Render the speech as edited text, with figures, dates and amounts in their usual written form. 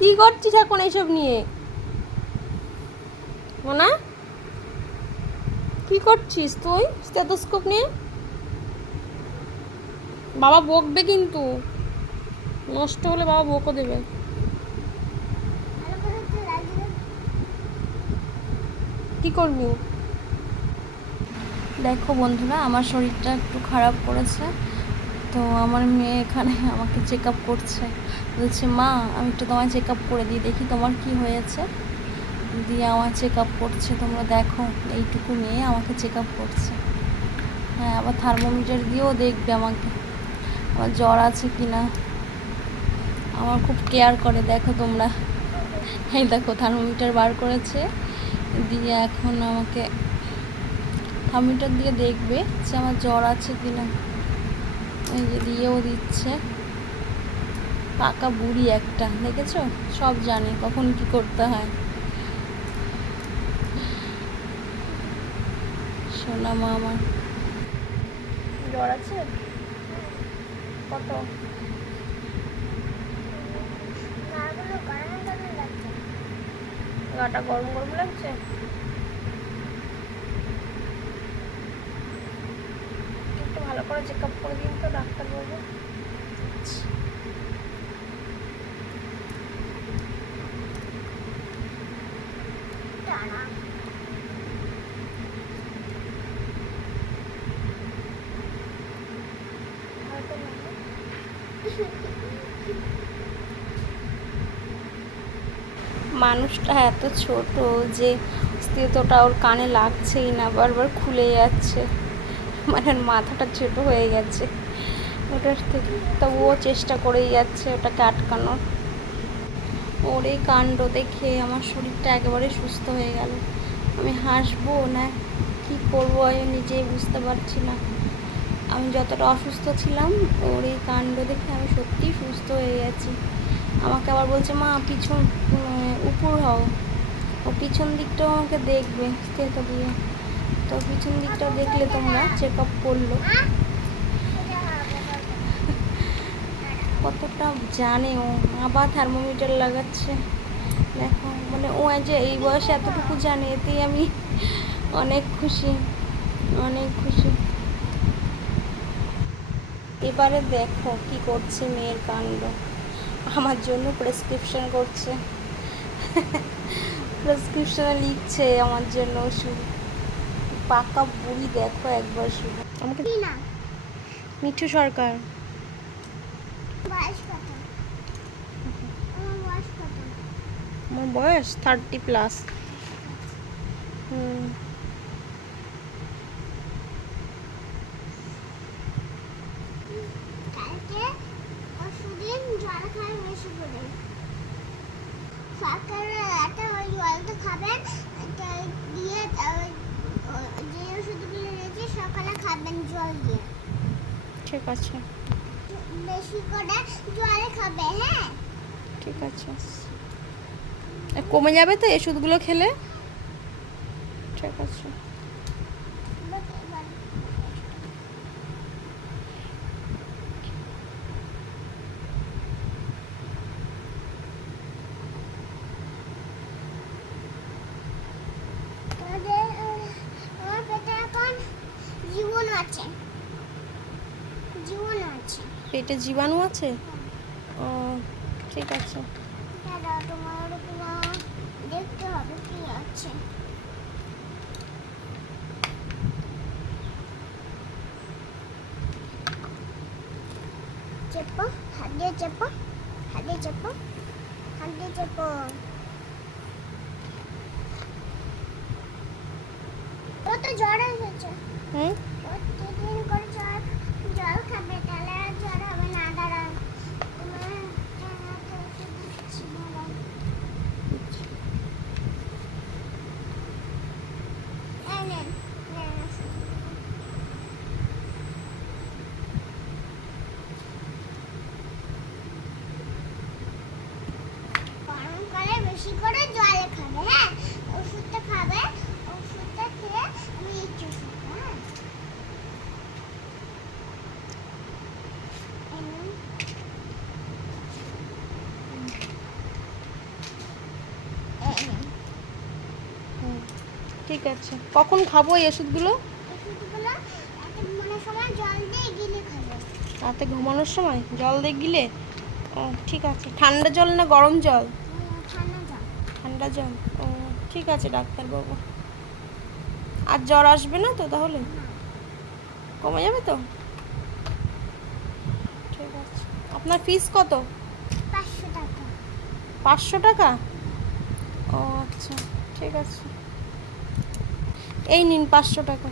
কি করছিস এখন এইসব নিয়ে? মোনা, কি করছিস তুই স্টেথোস্কোপ নিয়ে? বাবা বকবে কিন্তু, নষ্ট হলে বাবা বকও দেবে। কি করবি? দেখো বন্ধুরা, আমার শরীরটা একটু খারাপ করেছে, তো আমার মেয়ে এখানে আমাকে চেক আপ করছে। বলছে মা আমি একটু তোমায় চেক আপ করে দিই, দেখি তোমার কি হয়েছে। দিয়ে আমার চেক আপ করছে, তোমরা দেখো এইটুকু মেয়ে আমাকে চেক আপ করছে। হ্যাঁ, আবার থার্মোমিটার দিয়েও দেখবে আমাকে আমার জ্বর আছে কি না। আমার খুব কেয়ার করে, দেখো তোমরা। এই দেখো থার্মোমিটার বার করেছে, দিয়ে এখন আমাকে থার্মোমিটার দিয়ে দেখবে যে আমার জ্বর আছে কি না। এই যে দিয়েও দিচ্ছে। পাকা বুড়ি একটা, দেখেছো? সব জানে কখন কি করতে হয়। সোনা মা আমার। জ্বর আছে কত? গাটা গরম গরম লাগছে। একটু ভালো করে চেক আপ করে দিন তো ডাক্তার বাবু। মানুষটা এত ছোট যে স্থিতটা ওর কানে লাগছেই না, বারবার খুলে যাচ্ছে, মানে মাথাটা ছোট হয়ে গেছে ওটার থেকে। তবুও চেষ্টা করেই যাচ্ছে ওটাকে আটকানোর। ওর এই কাণ্ড দেখে আমার শরীরটা একেবারে সুস্থ হয়ে গেল। আমি হাসবো না কি করবো আমি নিজেই বুঝতে পারছি না। আমি যতটা অসুস্থ ছিলাম, ওর এই কাণ্ড দেখে আমি সত্যিই সুস্থ হয়ে গেছি। আমাকে আবার বলছে মা পিছন উপর হও। ও পিছন দিকটাও আমাকে দেখবে স্থিত দিয়ে। তো পিছন দিকটা দেখলে তোমরা চেক আপ করলো কতটা জানে ও। আবার থার্মোমিটার লাগাচ্ছে, দেখো। মানে ও যে এই বয়সে এতটুকু জানে, এতেই আমি অনেক খুশি, অনেক খুশি। এবারে দেখো কি করছে মেয়ের কাণ্ড। আমার জন্য প্রেসক্রিপশন করছে, প্রেসক্রিপশনে লিখছে আমার জন্য ওষুধ। পাকা বুড়ি দেখো একবার শুধু আমাকে। মিঠু সরকার। আমার বয়স 30+। সকালে একটা ওই জলটা খাবেন, দিয়ে যে ওষুধগুলো রয়েছে সকালে খাবেন জল দিয়ে। ঠিক আছে, বেশি করে জলে খাবে। হ্যাঁ ঠিক আছে। কমে যাবে তো এই ওষুধগুলো খেলে? ঠিক আছে। আমার পেটে এখন জীবন আছে, জীবন আছে। পেটে জীবাণু আছে? ও ঠিক আছে। দাদা তোমার দেখতে হবে কি আছে। চেপো, হাত দিয়ে চেপো, হাত দিয়ে চেপো, হাত দিয়ে চেপো। ও তো জ্বর এসেছে। প্রতিদিন করে জল খাবে, তাহলে আর জ্বর হবে না। দাঁড়ান গরমকালে বেশি করে জল খাবে। হ্যাঁ ওষুধটা খাবে, ওষুধটা খেয়ে আমি ইচ্ছে। হ্যাঁ ঠিক আছে, কখন খাবো এই ওষুধগুলো? ওষুধগুলো রাতে ঘুমানোর সময় জল দিয়ে গিলে খাবে। রাতে ঘুমানোর সময় জল দিয়ে গিলে? ও ঠিক আছে। ঠান্ডা জল না গরম জল? ঠান্ডা জল। ঠান্ডা জল। ও ঠিক আছে ডাক্তারবাবু। আর জ্বর আসবে না তো তাহলে? কমে যাবে তো? ঠিক আছে। আপনার ফিস কত? 500 টাকা। 500 টাকা? ও আচ্ছা, ঠিক আছে। এই নিন 500 টাকা।